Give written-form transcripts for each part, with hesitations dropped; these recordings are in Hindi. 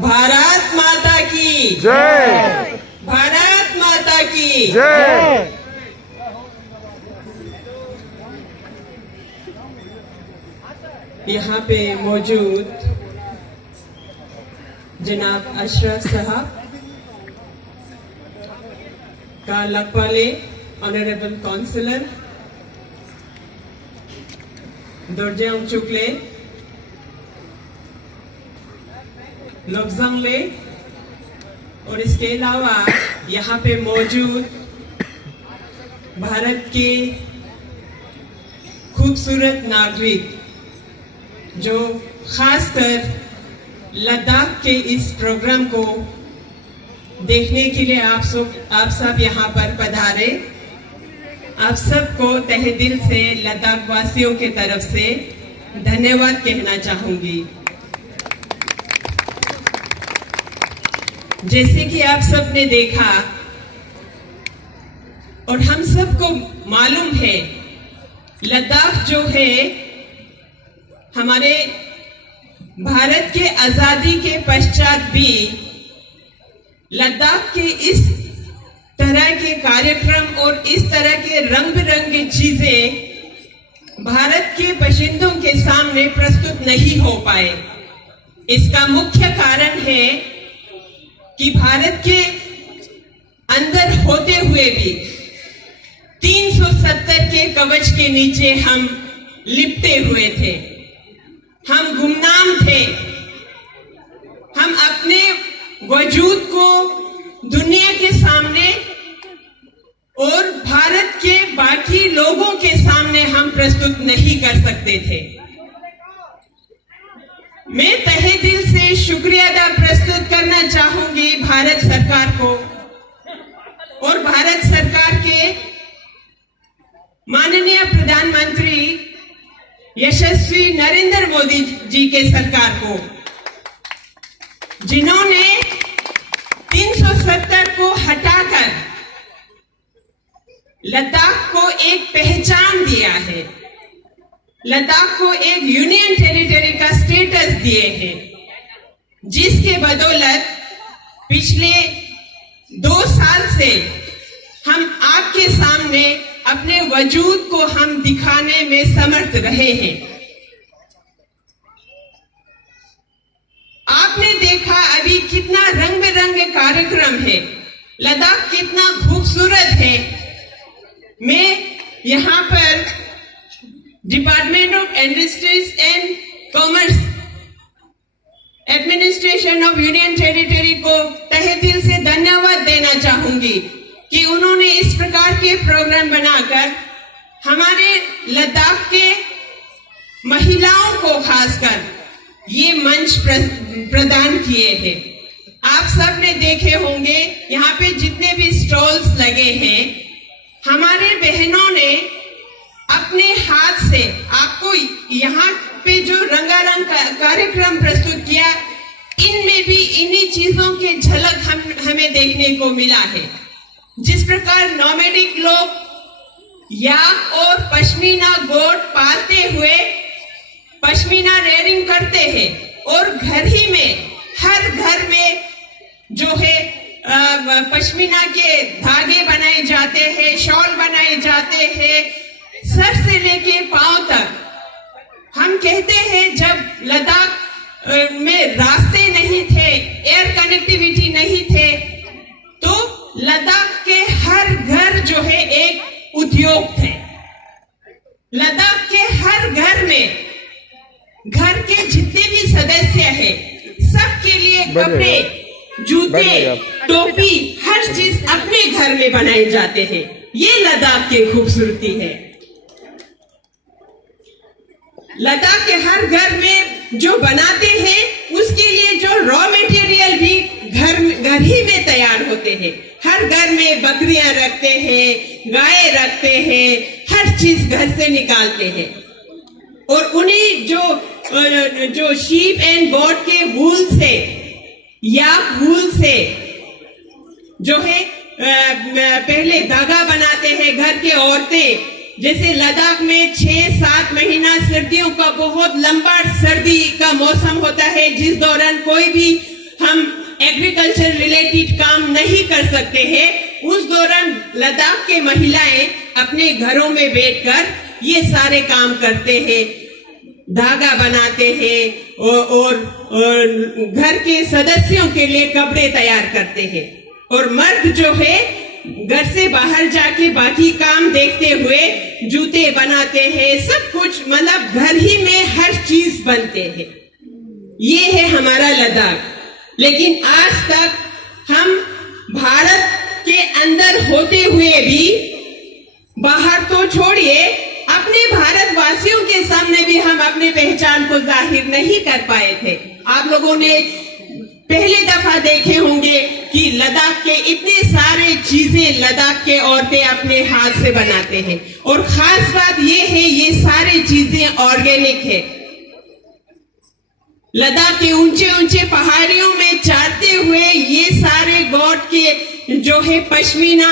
भारत माता की जय। भारत माता की जय। यहाँ पे मौजूद जनाब अशरफ साहब का लकवाले ऑनरेबल काउंसलर दोरजेंग चुकले लोकजंगले और इसके अलावा यहाँ पे मौजूद भारत के खूबसूरत नागरिक जो खासकर लद्दाख के इस प्रोग्राम को देखने के लिए आप सब यहाँ पर पधारे। आप सबको तहे दिल से लद्दाख वासियों के तरफ से धन्यवाद कहना चाहूंगी। जैसे कि आप सब ने देखा और हम सबको मालूम है, लद्दाख जो है हमारे भारत के आजादी के पश्चात भी लद्दाख के इस तरह के कार्यक्रम और इस तरह के रंग बिरंगी चीजें भारत के बाशिंदों के सामने प्रस्तुत नहीं हो पाए। इसका मुख्य कारण है कि भारत के अंदर होते हुए भी 370 के कवच के नीचे हम लिपटे हुए थे, हम गुमनाम थे। हम अपने वजूद को दुनिया के सामने और भारत के बाकी लोगों के सामने हम प्रस्तुत नहीं कर सकते थे। मैं तहे दिल से शुक्रिया अदा प्रस्तुत करना चाहूंगी भारत सरकार को और भारत सरकार के माननीय प्रधानमंत्री यशस्वी नरेंद्र मोदी जी के सरकार को, जिन्होंने 370 को हटाकर लद्दाख को एक पहचान दिया है, लद्दाख को एक यूनियन टेरिटरी का स्टेटस दिए हैं, जिसके बदौलत पिछले 2 साल से हम आपके सामने अपने वजूद को हम दिखाने में समर्थ रहे हैं। आपने देखा अभी कितना रंग बिरंगे कार्यक्रम है, लद्दाख कितना खूबसूरत है। मैं यहाँ पर department of industries and commerce administration of union territory को तहे दिल से धन्यवाद देना चाहूंगी कि उन्होंने इस प्रकार के प्रोग्राम बनाकर हमारे लद्दाख के महिलाओं को खासकर ये मंच प्रदान किए हैं। आप सब ने देखे होंगे यहाँ पे जितने भी स्टॉल्स लगे हैं, हमारे बहनों ने अपने हाथ से आपको यहाँ पे जो रंगारंग कार्यक्रम प्रस्तुत किया, इनमें भी इन्हीं चीजों के झलक हमें देखने को मिला है। जिस प्रकार नोमैडिक लोग याक और पश्मीना गोट पालते हुए पश्मीना रेयरिंग करते हैं और घर ही में हर घर में जो है पश्मीना के धागे बनाए जाते हैं, शॉल बनाए जाते हैं, सर से लेके पांव तक। हम कहते हैं जब लद्दाख में रास्ते नहीं थे, एयर कनेक्टिविटी नहीं थे, तो लद्दाख के हर घर जो है एक उद्योग थे। लद्दाख के हर घर में घर के जितने भी सदस्य हैं, सबके लिए कपड़े, जूते, टोपी, हर चीज अपने घर में बनाए जाते हैं। ये लद्दाख की खूबसूरती है। लद्दाख के हर घर में जो बनाते हैं, उसके लिए जो रॉ मटेरियल भी घर ही में तैयार होते हैं। हर घर में बकरियां रखते हैं, गाय रखते हैं, हर चीज घर से निकालते हैं और उन्हीं जो शीप एंड गोट के वूल से या वूल से जो है पहले धागा बनाते हैं घर के औरतें। जैसे लद्दाख में 6-7 महीना सर्दियों का बहुत लंबा सर्दी का मौसम होता है, जिस दौरान कोई भी हम एग्रीकल्चर रिलेटेड काम नहीं कर सकते हैं, उस दौरान लद्दाख के महिलाएं अपने घरों में बैठकर ये सारे काम करते हैं, धागा बनाते हैं और घर के सदस्यों के लिए कपड़े तैयार करते हैं। और मर्द जो है घर से बाहर जाके बाकी काम देखते हुए जूते बनाते हैं, सब कुछ मतलब घर ही में हर चीज बनते हैं। ये है हमारा लद्दाख। लेकिन आज तक हम भारत के अंदर होते हुए भी, बाहर तो छोड़िए, अपने भारतवासियों के सामने भी हम अपनी पहचान को जाहिर नहीं कर पाए थे। आप लोगों ने पहले दफा देखे होंगे कि लद्दाख के इतने सारे चीजें लद्दाख के औरतें अपने हाथ से बनाते हैं, और खास बात ये है ये सारी चीजें ऑर्गेनिक है। लद्दाख के ऊंचे ऊंचे पहाड़ियों में चढ़ते हुए ये सारे गॉड के जो है पश्मीना,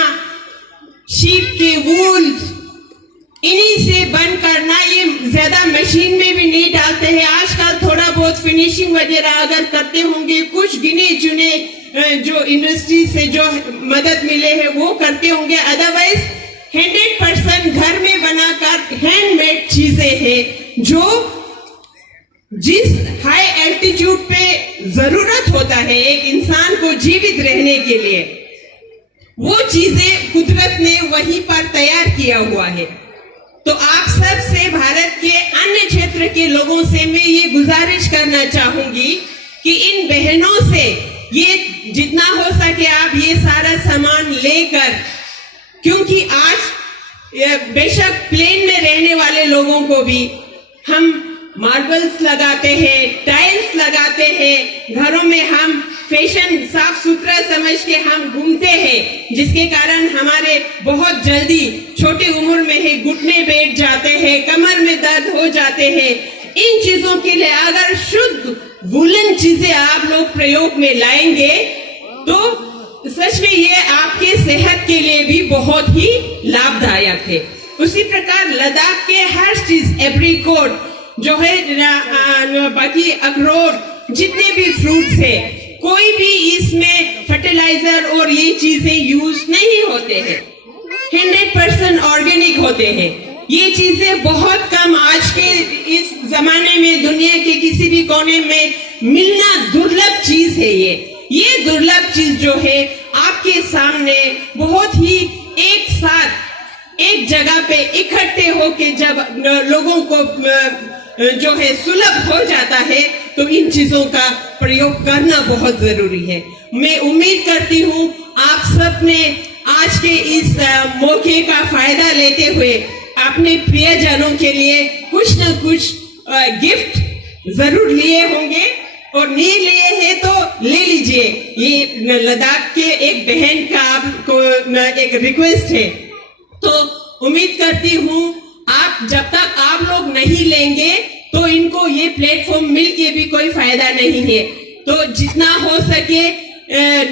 शीप के वूल, इन्हीं से बन करना, ये ज्यादा मशीन में भी नहीं डालते हैं। आजकल थोड़ा बहुत फिनिशिंग वगैरह अगर करते होंगे, कुछ गिने चुने जो इंडस्ट्री से जो मदद मिले है वो करते होंगे, अदरवाइज 100% घर में बनाकर हैंडमेड चीजें हैं जो जिस हाई एल्टीट्यूड पे जरूरत होता है एक इंसान को जीवित रहने के लिए, वो चीजें कुदरत ने वहीं पर तैयार किया हुआ है। तो आप सब से, भारत के अन्य क्षेत्र के लोगों से मैं ये गुजारिश करना चाहूंगी कि इन बहनों से ये जितना हो सके आप ये सारा सामान लेकर, क्योंकि आज बेशक प्लेन में रहने वाले लोगों को भी हम मार्बल्स लगाते हैं, टाइल्स लगाते हैं, घरों में हम फैशन साफ सुथरा समझ के हम घूमते हैं, जिसके कारण हमारे बहुत जल्दी छोटी उम्र में ही घुटने बैठ जाते हैं, कमर में दर्द हो जाते हैं। इन चीजों के लिए अगर शुद्ध वूलन चीजें आप लोग प्रयोग में लाएंगे तो सच में ये आपके सेहत के लिए भी बहुत ही लाभदायक है। उसी प्रकार लद्दाख के हर चीज, एप्रिकॉट जो है, बाकी अखरोट, जितने भी फ्रूट्स है, कोई भी इसमें फर्टिलाइजर और ये चीजें यूज नहीं होते हैं, 100% ऑर्गेनिक होते हैं। ये चीजें बहुत कम आज के इस जमाने में दुनिया के किसी भी कोने में मिलना दुर्लभ चीज है। ये दुर्लभ चीज जो है आपके सामने बहुत ही एक साथ एक जगह पे इकट्ठे होके जब लोगों को जो है सुलभ हो जाता है, तो इन चीजों का प्रयोग करना बहुत जरूरी है। मैं उम्मीद करती हूँ आप सब ने आज के इस मौके का फायदा लेते हुए अपने प्रियजनों के लिए कुछ न कुछ गिफ्ट जरूर लिए होंगे, और नहीं लिए हैं तो ले लीजिए। ये लद्दाख के एक बहन का आपको एक रिक्वेस्ट है, तो उम्मीद करती हूँ आप जब तक आप लोग नहीं लेंगे तो इनको ये प्लेटफॉर्म मिल के भी कोई फायदा नहीं है। तो जितना हो सके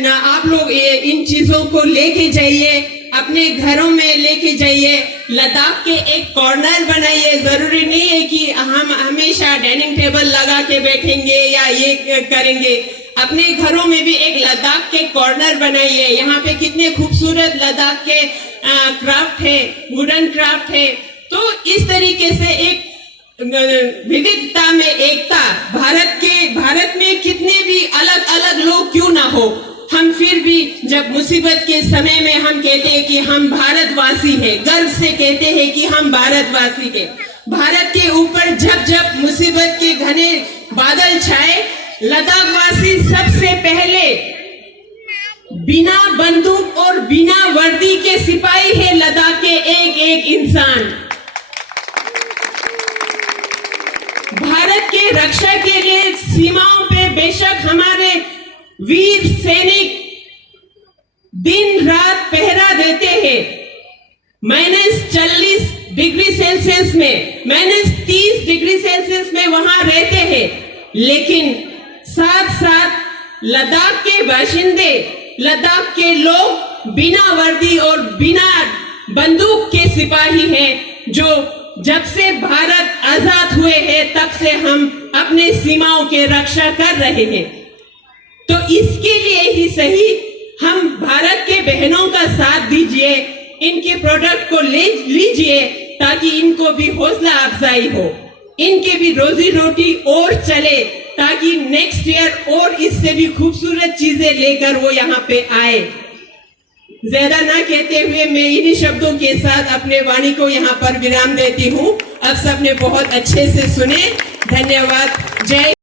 आप लोग इन चीजों को लेके जाइए, अपने घरों में लेके जाइए, लद्दाख के एक कॉर्नर बनाइए। जरूरी नहीं है कि हम हमेशा डाइनिंग टेबल लगा के बैठेंगे या ये करेंगे, अपने घरों में भी एक लद्दाख के कॉर्नर बनाइए। यहाँ पे कितने खूबसूरत लद्दाख के क्राफ्ट है, वुडन क्राफ्ट है। तो इस तरीके से एक विविधता में एकता, भारत में कितने भी अलग अलग लोग क्यों ना हो, हम फिर भी जब मुसीबत के समय में हम कहते हैं कि हम भारतवासी हैं, गर्व से कहते हैं कि हम भारतवासी हैं। भारत के ऊपर जब जब मुसीबत के घने बादल छाए, लद्दाख वासी सबसे पहले बिना बंदूक और बिना वर्दी के सिपाही है लद्दाख के एक एक इंसान। भारत के रक्षा के लिए सीमाओं पे बेशक हमारे वीर सैनिक दिन रात पहरा देते हैं, -40 डिग्री सेल्सियस में, -30 डिग्री सेल्सियस में वहां रहते हैं, लेकिन साथ साथ लद्दाख के बाशिंदे, लद्दाख के लोग बिना वर्दी और बिना बंदूक के सिपाही हैं, जो जब से भारत आजाद हुए हैं तब से हम अपने सीमाओं की रक्षा कर रहे हैं। तो इसके लिए ही सही हम भारत के बहनों का साथ दीजिए, इनके प्रोडक्ट को ले लीजिए ताकि इनको भी हौसला अफजाई हो, इनके भी रोजी रोटी और चले, ताकि नेक्स्ट ईयर और इससे भी खूबसूरत चीजें लेकर वो यहाँ पे आए। ज्यादा ना कहते हुए मैं इन्हीं शब्दों के साथ अपने वाणी को यहाँ पर विराम देती हूँ। अब सबने बहुत अच्छे से सुने। धन्यवाद। जय